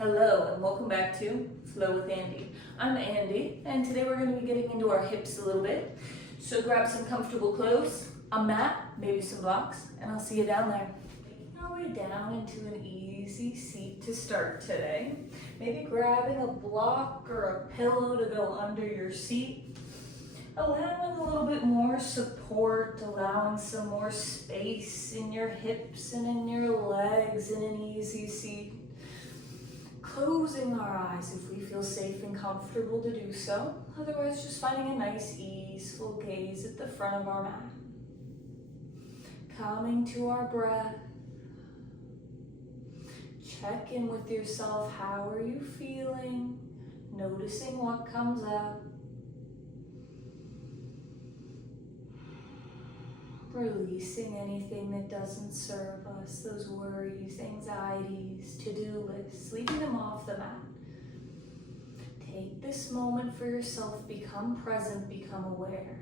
Hello and welcome back to Flow with Andy. I'm Andy and today we're going to be getting into our hips a little bit. So grab some comfortable clothes, a mat, maybe some blocks, and I'll see you down there. Making our way down into an easy seat to start today. Maybe grabbing a block or a pillow to go under your seat. Allowing a little bit more support, allowing some more space in your hips and in your legs in an easy seat. Closing our eyes if we feel safe and comfortable to do so. Otherwise, just finding a nice, easeful gaze at the front of our mat. Coming to our breath. Check in with yourself. How are you feeling? Noticing what comes up. Releasing anything that doesn't serve us, those worries, anxieties, to-do lists, leaving them off the mat. Take this moment for yourself, become present, become aware.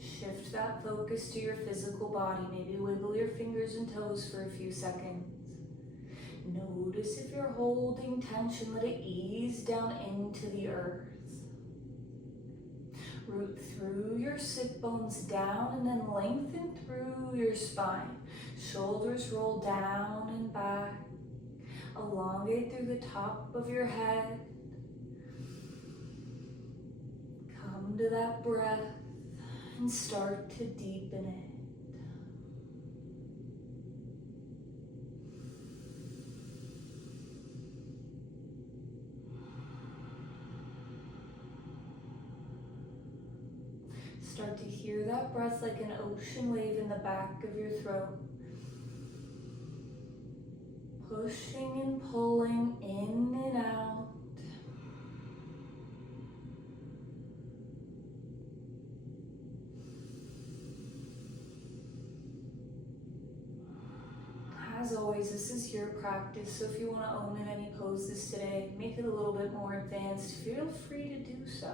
Shift that focus to your physical body, maybe wiggle your fingers and toes for a few seconds. Notice if you're holding tension, let it ease down into the earth. Root through your sit bones down and then lengthen through your spine. Shoulders roll down and back. Elongate through the top of your head. Come to that breath and start to deepen it. Start to hear that breath like an ocean wave in the back of your throat. Pushing and pulling in and out. As always, this is your practice, so if you want to own in any poses today, make it a little bit more advanced, feel free to do so.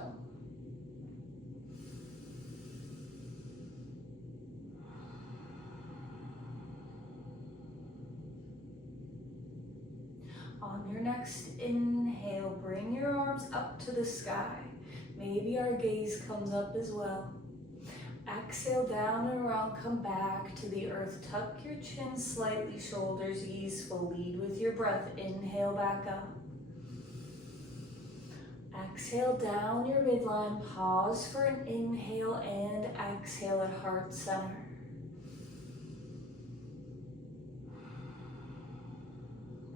On your next inhale, bring your arms up to the sky. Maybe our gaze comes up as well. Exhale down and around, come back to the earth. Tuck your chin slightly, shoulders easeful. Lead with your breath. Inhale back up. Exhale down your midline. Pause for an inhale and exhale at heart center.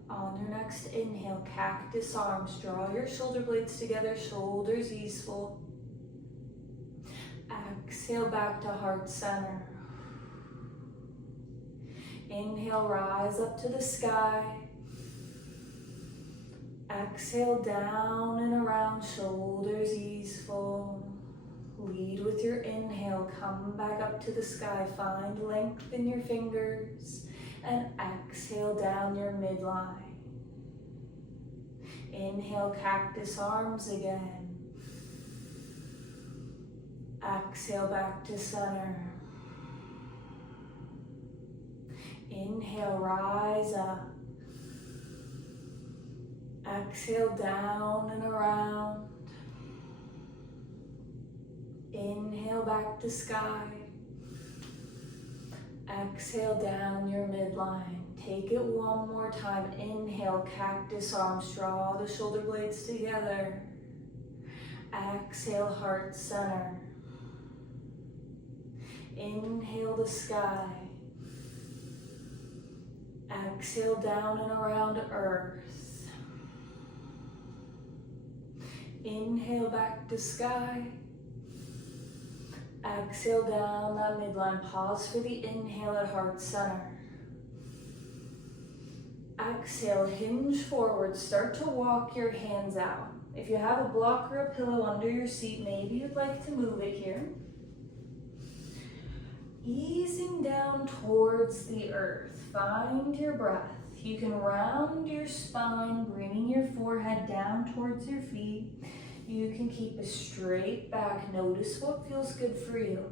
On your next inhale, cactus arms. Draw your shoulder blades together, shoulders easeful. Exhale back to heart center. Inhale, rise up to the sky. Exhale down and around, shoulders easeful. Lead with your inhale, come back up to the sky. Find length in your fingers. And exhale down your midline. Inhale, cactus arms again. Exhale back to center. Inhale, rise up. Exhale down and around. Inhale back to sky. Exhale down your midline. Take it one more time. Inhale, cactus arms. Draw the shoulder blades together. Exhale, heart center. Inhale the sky. Exhale down and around earth. Inhale back to sky. Exhale down that midline. Pause for the inhale at heart center. Exhale, hinge forward. Start to walk your hands out. If you have a block or a pillow under your seat, maybe you'd like to move it here. Easing down towards the earth. Find your breath. You can round your spine, bringing your forehead down towards your feet. You can keep a straight back. Notice what feels good for you.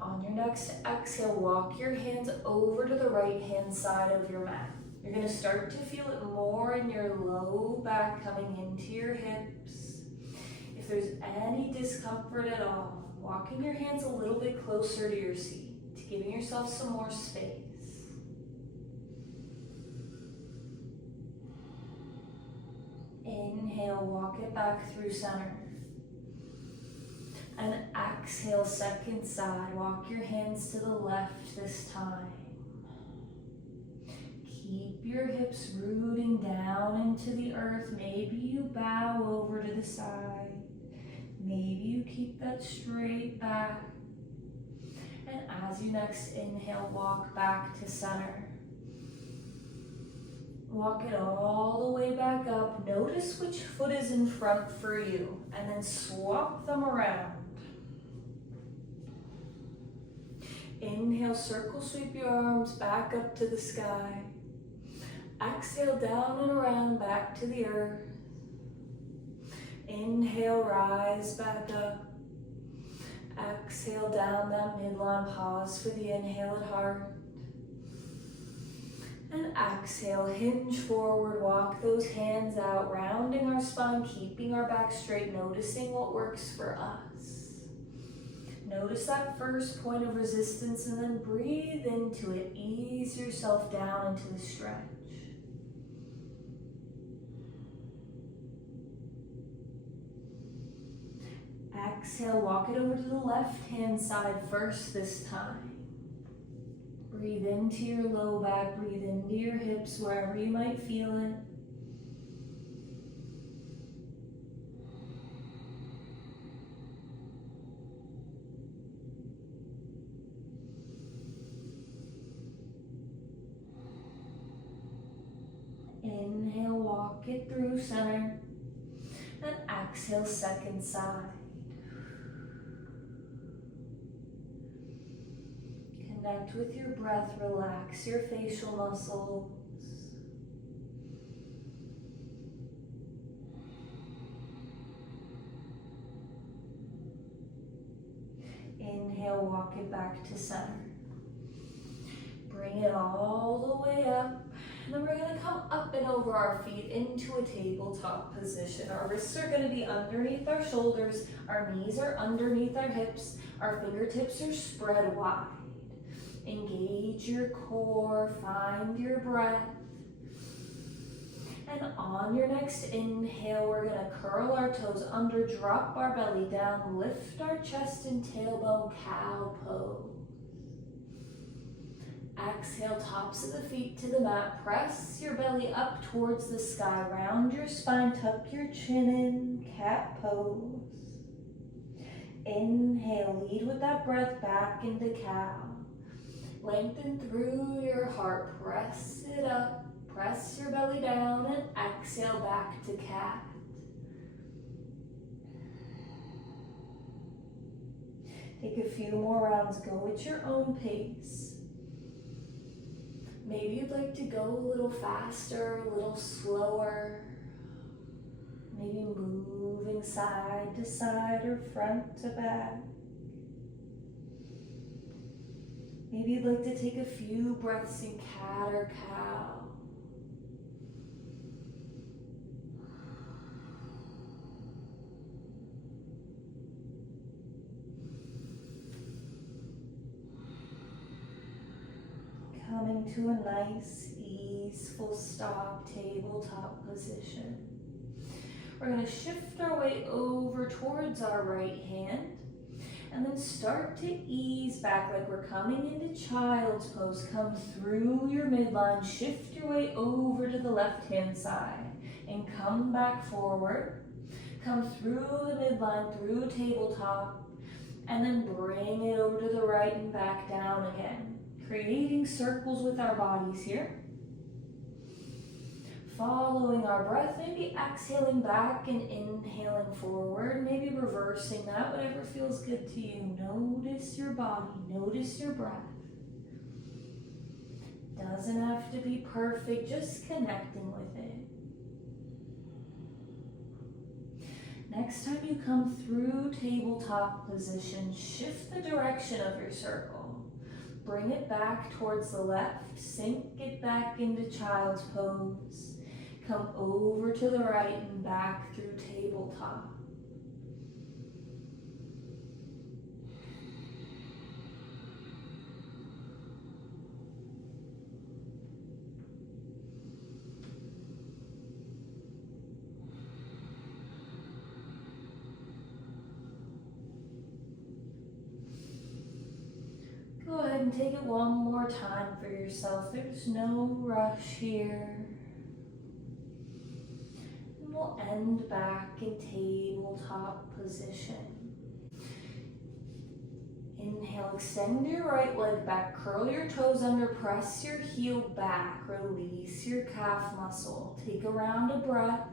On your next exhale, walk your hands over to the right hand side of your mat. You're going to start to feel it more in your low back coming into your hips. If there's any discomfort at all, walking your hands a little bit closer to your seat, giving yourself some more space. Inhale, walk it back through center. And exhale, second side. Walk your hands to the left this time. Keep your hips rooting down into the earth. Maybe you bow over to the side. Maybe you keep that straight back. And as you next inhale, walk back to center. Walk it all the way back up. Notice which foot is in front for you, and then swap them around. Inhale, circle sweep your arms back up to the sky. Exhale, down and around, back to the earth. Inhale, rise back up. Exhale, down that midline, pause for the inhale at heart. And exhale, hinge forward, walk those hands out, rounding our spine, keeping our back straight, noticing what works for us. Notice that first point of resistance and then breathe into it. Ease yourself down into the stretch. Exhale, walk it over to the left-hand side first this time. Breathe into your low back, breathe into your hips, wherever you might feel it. Inhale, walk it through center. And exhale, second side. Connect with your breath, relax your facial muscles. Inhale, walk it back to center. Bring it all the way up. And then we're going to come up and over our feet into a tabletop position. Our wrists are going to be underneath our shoulders. Our knees are underneath our hips. Our fingertips are spread wide. Engage your core, find your breath. And on your next inhale, we're going to curl our toes under, drop our belly down, lift our chest and tailbone, cow pose. Exhale, tops of the feet to the mat, press your belly up towards the sky, round your spine, tuck your chin in, cat pose. Inhale, lead with that breath back into cow. Lengthen through your heart, press it up, press your belly down, and exhale back to cat. Take a few more rounds, go at your own pace. Maybe you'd like to go a little faster, a little slower. Maybe moving side to side or front to back. Maybe you'd like to take a few breaths in cat or cow. Coming to a nice, easeful stop, tabletop position. We're going to shift our way over towards our right hand. And then start to ease back like we're coming into child's pose. Come through your midline, shift your way over to the left-hand side, and come back forward. Come through the midline, through tabletop, and then bring it over to the right and back down again. Creating circles with our bodies here. Following our breath, maybe exhaling back and inhaling forward, maybe reversing that, whatever feels good to you. Notice your body, notice your breath. Doesn't have to be perfect, just connecting with it. Next time you come through tabletop position, shift the direction of your circle. Bring it back towards the left. Sink it back into child's pose. Come over to the right and back through tabletop. Go ahead and take it one more time for yourself. There's no rush here. And we'll end back in tabletop position. Inhale, extend your right leg back, curl your toes under, press your heel back, release your calf muscle. Take a round of breath.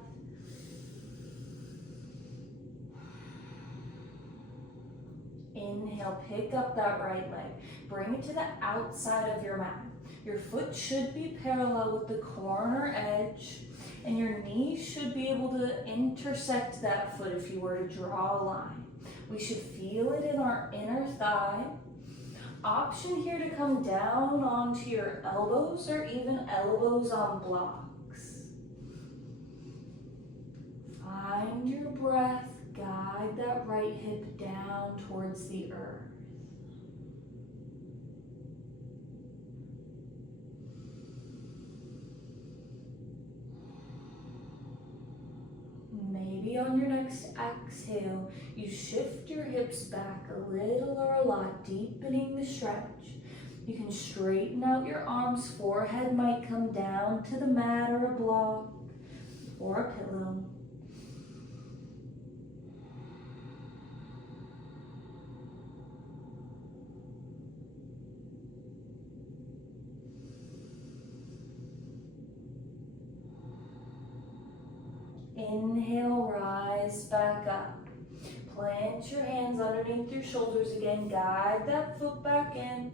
Inhale, pick up that right leg. Bring it to the outside of your mat. Your foot should be parallel with the corner edge, and your knees should be able to intersect that foot if you were to draw a line. We should feel it in our inner thigh. Option here to come down onto your elbows or even elbows on blocks. Find your breath. Guide that right hip down towards the earth. Maybe on your next exhale, you shift your hips back a little or a lot, deepening the stretch. You can straighten out your arms. Forehead might come down to the mat or a block or a pillow. Inhale, rise back up. Plant your hands underneath your shoulders again. Guide that foot back in.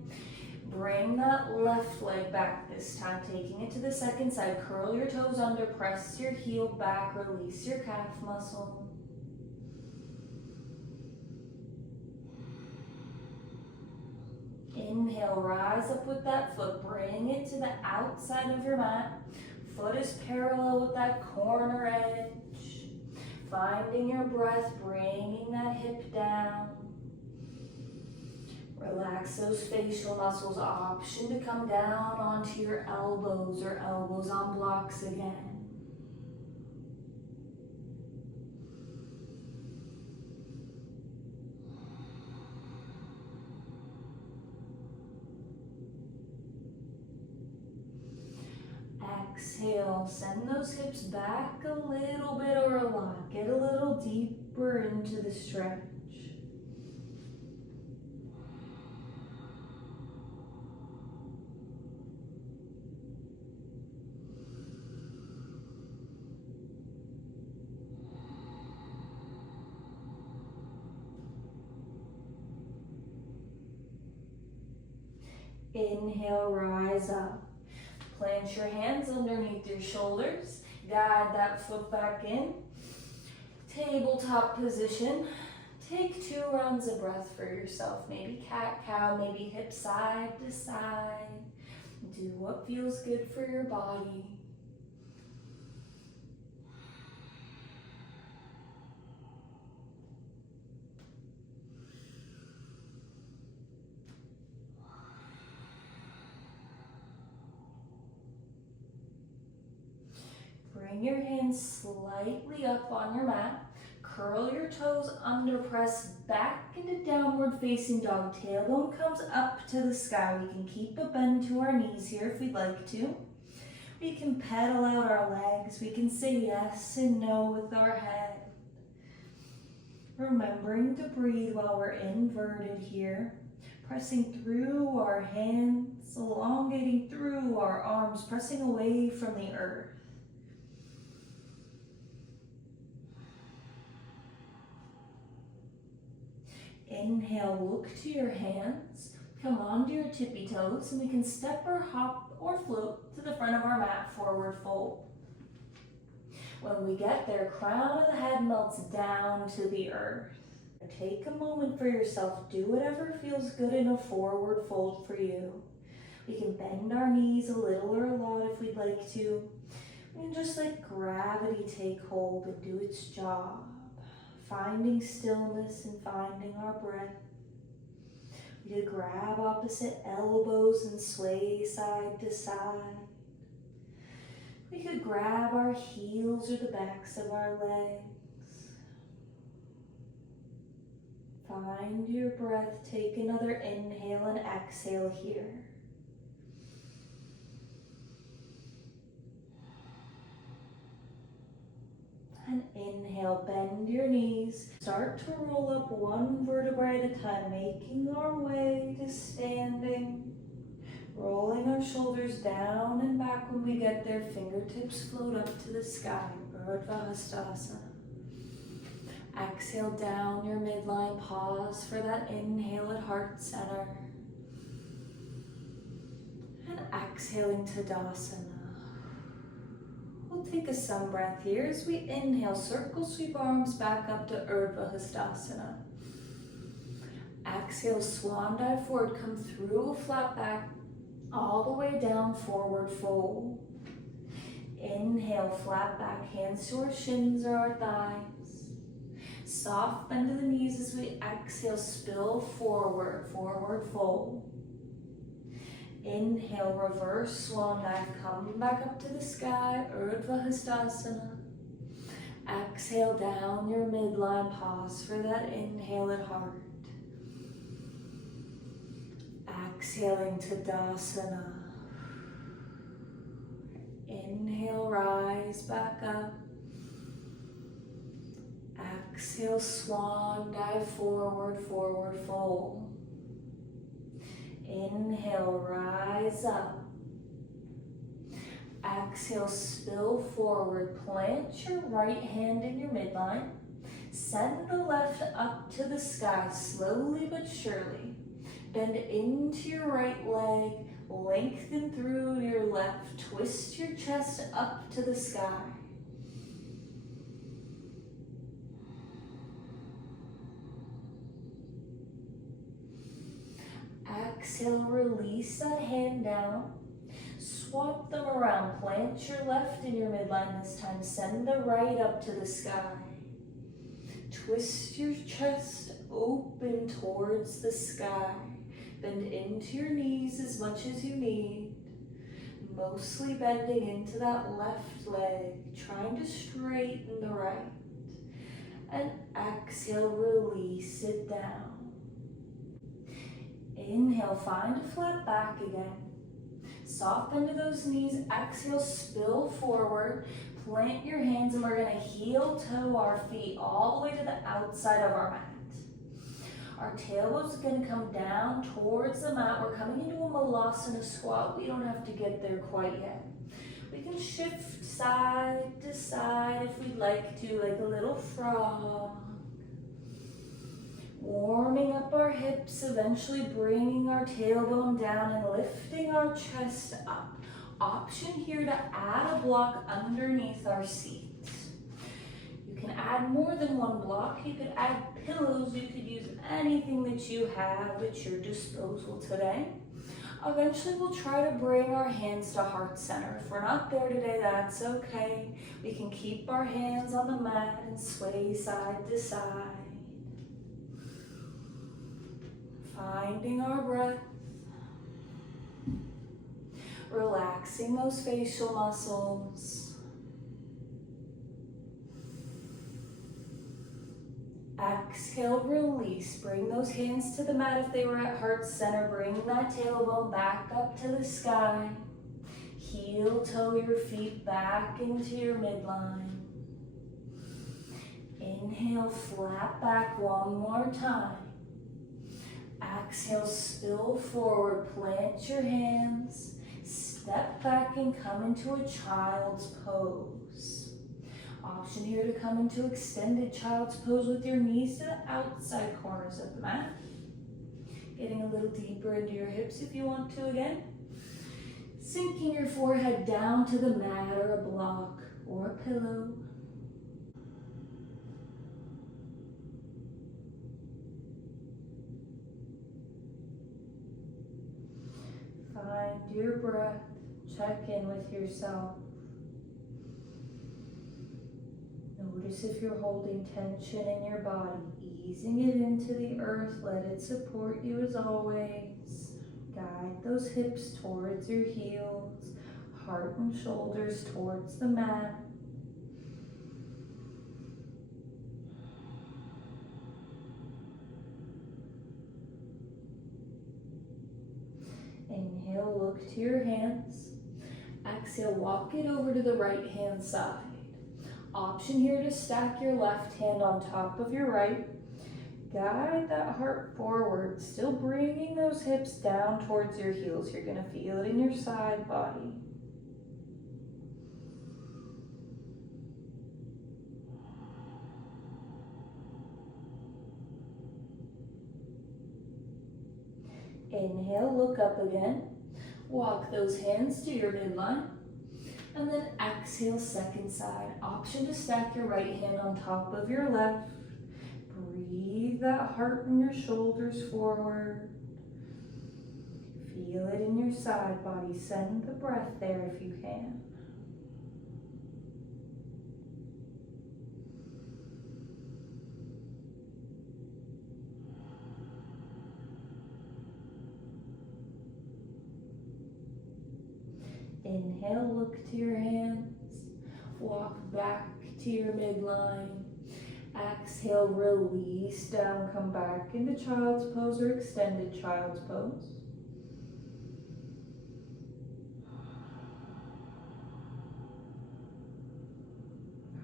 Bring that left leg back this time, taking it to the second side. Curl your toes under, press your heel back, release your calf muscle. Inhale, rise up with that foot. Bring it to the outside of your mat. Foot is parallel with that corner edge. Finding your breath, bringing that hip down. Relax those facial muscles. Option to come down onto your elbows or elbows on blocks again. Exhale, send those hips back a little bit or a lot. Get a little deeper into the stretch. Inhale, rise up. Plant your hands underneath your shoulders. Guide that foot back in. Tabletop position. Take 2 rounds of breath for yourself. Maybe cat-cow, maybe hip side to side. Do what feels good for your body. Bring your hands slightly up on your mat. Curl your toes under, press back into downward facing dog. Tailbone comes up to the sky. We can keep a bend to our knees here if we'd like to. We can pedal out our legs. We can say yes and no with our head. Remembering to breathe while we're inverted here. Pressing through our hands, elongating through our arms, pressing away from the earth. Inhale, look to your hands, come onto your tippy toes, and we can step or hop or float to the front of our mat, forward fold. When we get there, crown of the head melts down to the earth. Take a moment for yourself. Do whatever feels good in a forward fold for you. We can bend our knees a little or a lot if we'd like to. We can just let gravity take hold and do its job. Finding stillness and finding our breath. We could grab opposite elbows and sway side to side. We could grab our heels or the backs of our legs. Find your breath. Take another inhale and exhale here. And inhale, bend your knees. Start to roll up one vertebrae at a time, making our way to standing. Rolling our shoulders down and back when we get there. Fingertips float up to the sky. Urdhva Hastasana. Exhale down your midline. Pause for that inhale at heart center. And exhaling to Tadasana. We'll take a sun breath here as we inhale. Circle, sweep arms back up to Urdhva Hastasana. Exhale, swan dive forward. Come through a flat back. All the way down, forward fold. Inhale, flat back, hands to our shins or our thighs. Soft bend to the knees as we exhale, spill forward, forward fold. Inhale, reverse swan dive, come back up to the sky, Urdhva Hastasana. Exhale down your midline, pause for that inhale at heart. Exhaling to Tadasana. Inhale, rise back up. Exhale, swan dive forward, forward fold. Inhale, rise up. Exhale, spill forward. Plant your right hand in your midline. Send the left up to the sky, slowly but surely. Bend into your right leg, lengthen through your left, twist your chest up to the sky. Exhale, release that hand down, swap them around, plant your left in your midline this time, send the right up to the sky. Twist your chest open towards the sky. Bend into your knees as much as you need. Mostly bending into that left leg, trying to straighten the right. And exhale, release it down. Inhale, find a flat back again. Soft bend to those knees. Exhale, spill forward. Plant your hands and we're gonna heel toe our feet all the way to the outside of our mat. Our tailbone's gonna come down towards the mat. We're coming into a Malasana squat. We don't have to get there quite yet. We can shift side to side if we'd like to, like a little frog. Warming up our hips, eventually bringing our tailbone down and lifting our chest up. Option here to add a block underneath our seat. You can add more than one block. You could add pillows. You could use anything that you have at your disposal today. Eventually, we'll try to bring our hands to heart center. If we're not there today, that's okay. We can keep our hands on the mat and sway side to side. Finding our breath. Relaxing those facial muscles. Exhale, release. Bring those hands to the mat if they were at heart center. Bring that tailbone back up to the sky. Heel toe your feet back into your midline. Inhale, flat back one more time. Exhale, spill forward. Plant your hands. Step back and come into a child's pose. Option here to come into extended child's pose with your knees to the outside corners of the mat. Getting a little deeper into your hips if you want to again. Sinking your forehead down to the mat or a block or a pillow. Find your breath. Check in with yourself. Notice if you're holding tension in your body, easing it into the earth. Let it support you as always. Guide those hips towards your heels, heart and shoulders towards the mat. Inhale, look to your hands. Exhale, walk it over to the right hand side. Option here to stack your left hand on top of your right. Guide that heart forward, still bringing those hips down towards your heels. You're going to feel it in your side body. Inhale, look up again. Walk those hands to your midline. And then exhale, second side. Option to stack your right hand on top of your left. Breathe that heart and your shoulders forward. Feel it in your side body. Send the breath there if you can. Inhale, look to your hands. Walk back to your midline. Exhale, release down, come back into child's pose or extended child's pose.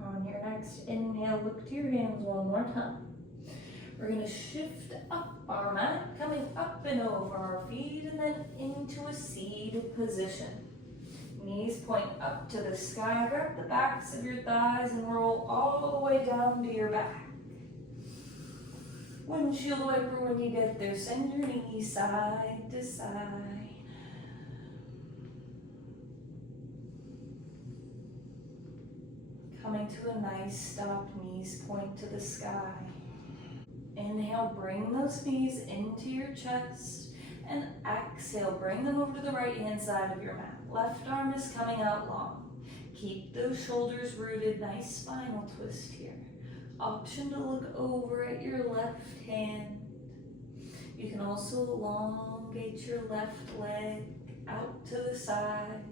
On your next inhale, look to your hands one more time. We're going to shift up our mat, coming up and over our feet, and then into a seated position. Knees point up to the sky. Grab the backs of your thighs and roll all the way down to your back. Windshield wiper when you get there. Send your knees side to side. Coming to a nice stop, knees point to the sky. Inhale, bring those knees into your chest. And exhale, bring them over to the right hand side of your mat. Left arm is coming out long. Keep those shoulders rooted, nice spinal twist here. Option to look over at your left hand. You can also elongate your left leg out to the side.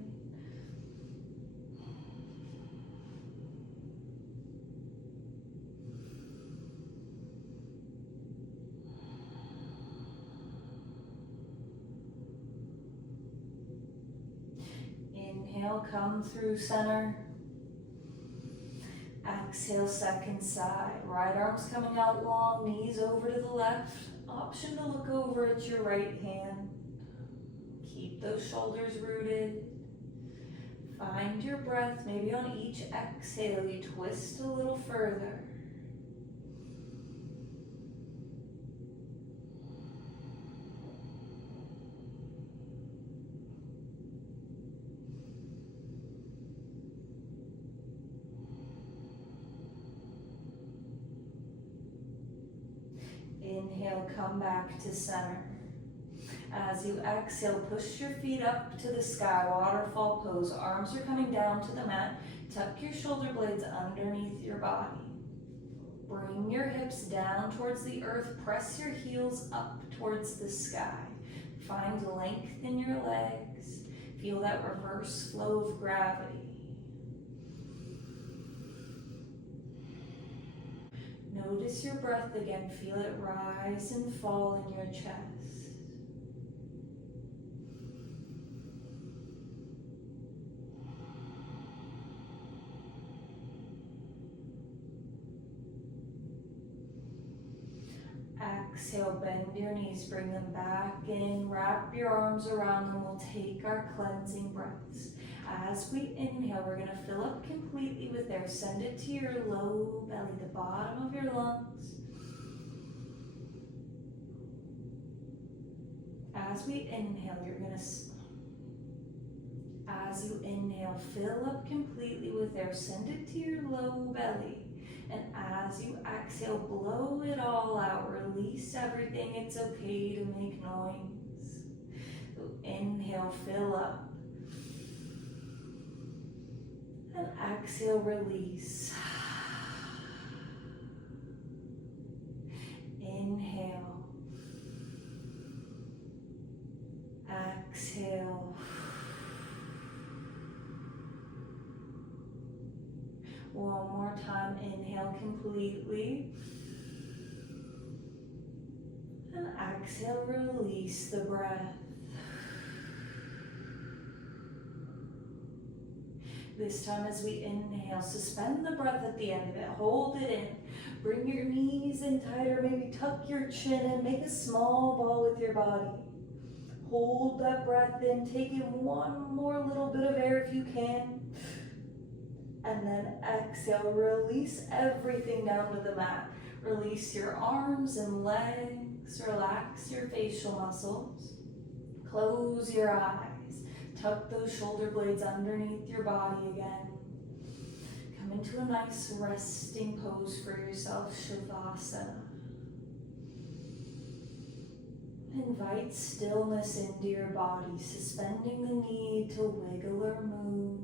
Inhale, come through center. Exhale, second side. Right arm's coming out long, knees over to the left. Option to look over at your right hand. Keep those shoulders rooted. Find your breath. Maybe on each exhale, you twist a little further. Inhale, come back to center. As you exhale, push your feet up to the sky, waterfall pose. Arms are coming down to the mat. Tuck your shoulder blades underneath your body. Bring your hips down towards the earth. Press your heels up towards the sky. Find length in your legs. Feel that reverse flow of gravity. Notice your breath again. Feel it rise and fall in your chest. Exhale, bend your knees, bring them back in. Wrap your arms around them. We'll take our cleansing breaths. As we inhale, we're going to fill up completely with air. Send it to your low belly, the bottom of your lungs. As we inhale, as you inhale, fill up completely with air. Send it to your low belly. And as you exhale, blow it all out. Release everything. It's okay to make noise. So inhale, fill up. And exhale, release. Inhale. Exhale. One more time, inhale completely. And exhale, release the breath. This time as we inhale, suspend the breath at the end of it. Hold it in. Bring your knees in tighter, maybe tuck your chin in. Make a small ball with your body. Hold that breath in. Take in one more little bit of air if you can. And then exhale, release everything down to the mat. Release your arms and legs. Relax your facial muscles. Close your eyes. Tuck those shoulder blades underneath your body again. Come into a nice resting pose for yourself, Shavasana. Invite stillness into your body, suspending the need to wiggle or move.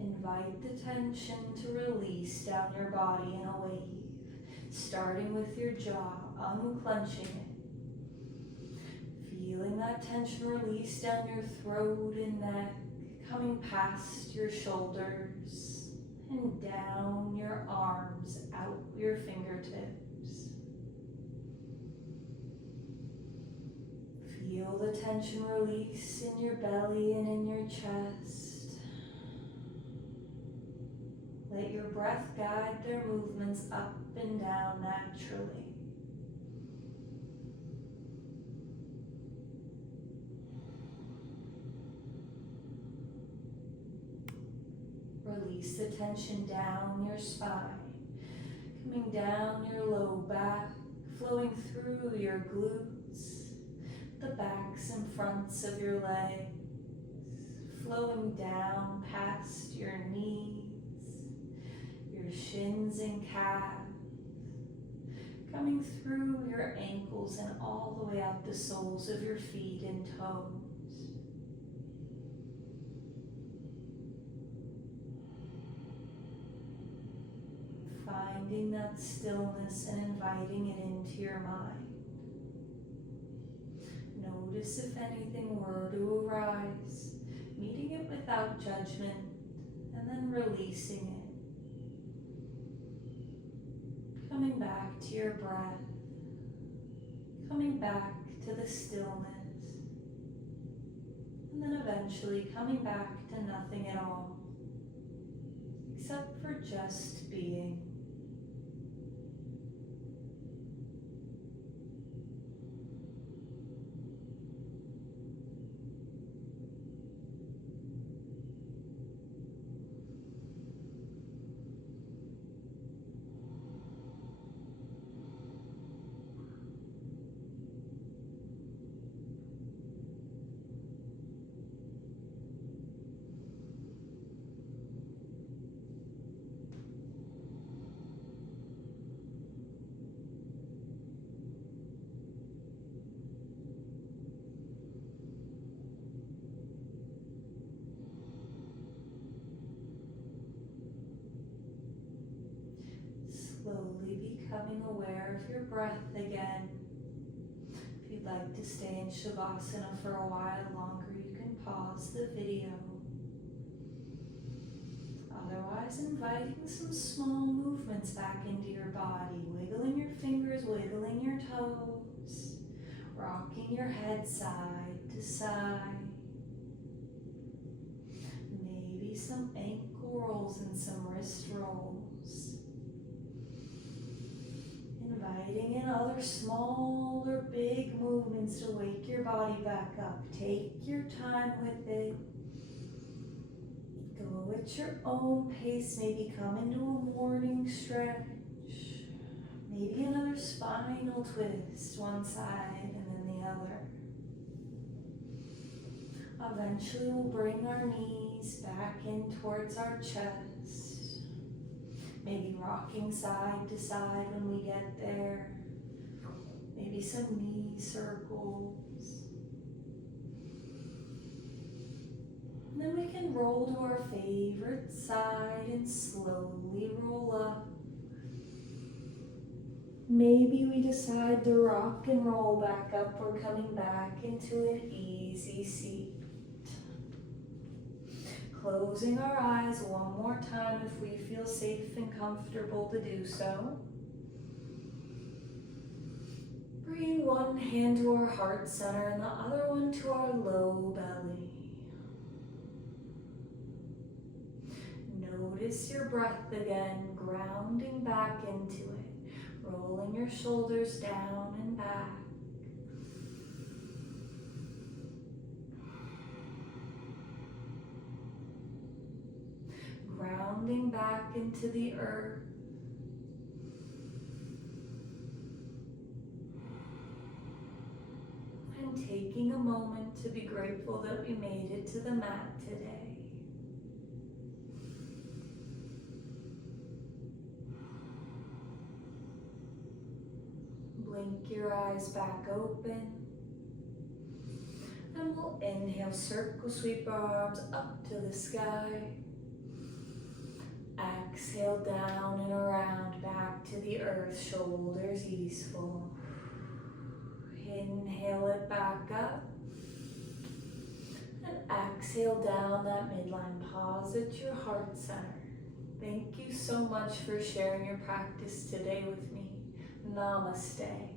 Invite the tension to release down your body in a wave, starting with your jaw, unclenching it. Feeling that tension release down your throat and neck, coming past your shoulders and down your arms, out your fingertips. Feel the tension release in your belly and in your chest. Let your breath guide their movements up and down naturally. Release the tension down your spine, coming down your low back, flowing through your glutes, the backs and fronts of your legs, flowing down past your knees, your shins and calves, coming through your ankles and all the way out the soles of your feet and toes. Finding that stillness and inviting it into your mind. Notice if anything were to arise, meeting it without judgment, and then releasing it. Coming back to your breath, coming back to the stillness, and then eventually coming back to nothing at all, except for just being. Slowly becoming aware of your breath again. If you'd like to stay in Shavasana for a while longer, you can pause the video. Otherwise, inviting some small movements back into your body, wiggling your fingers, wiggling your toes, rocking your head side to side. Maybe some ankle rolls and some wrist rolls. Inviting in other small or big movements to wake your body back up. Take your time with it. Go at your own pace. Maybe come into a morning stretch. Maybe another spinal twist, one side and then the other. Eventually we'll bring our knees back in towards our chest. Maybe rocking side to side when we get there. Maybe Maybe some knee circles. And then we can roll to our favorite side and slowly roll up. Maybe we decide to rock and roll back up. We're coming back into an easy seat. Closing our eyes one more time if we feel safe and comfortable to do so. Bring one hand to our heart center and the other one to our low belly. Notice your breath again, grounding back into it. Rolling your shoulders down and back. Grounding back into the earth. And taking a moment to be grateful that we made it to the mat today. Blink your eyes back open. And we'll inhale, circle, sweep our arms up to the sky. Exhale down and around, back to the earth, shoulders easeful. Inhale it back up. And exhale down that midline, pause at your heart center. Thank you so much for sharing your practice today with me. Namaste.